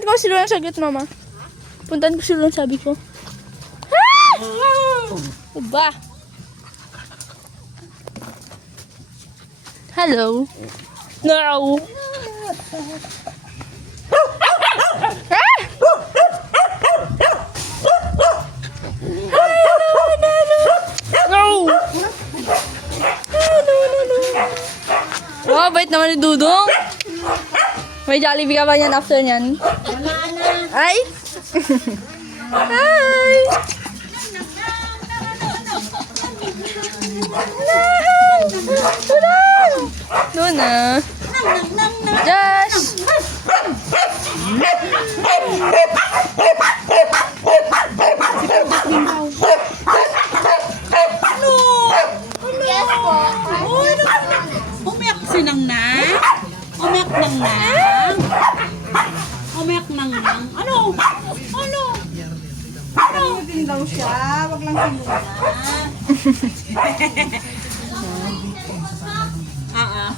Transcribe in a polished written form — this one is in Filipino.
Puntahan ko si Lulan saglit, mama. Puntahan ko si Lulan, sabi ko. Ah! Diba? Hello. No. Wow, bait naman ni Dudong. May Jollibee ka ba yan after nyan? Ay! Hi! Luna! Josh! Umiyak sinang na? Umiyak nang nang? Umiyak nang nang? Ano? Ano? Ano? Din daw siya. Wag lang sinuna. Ah.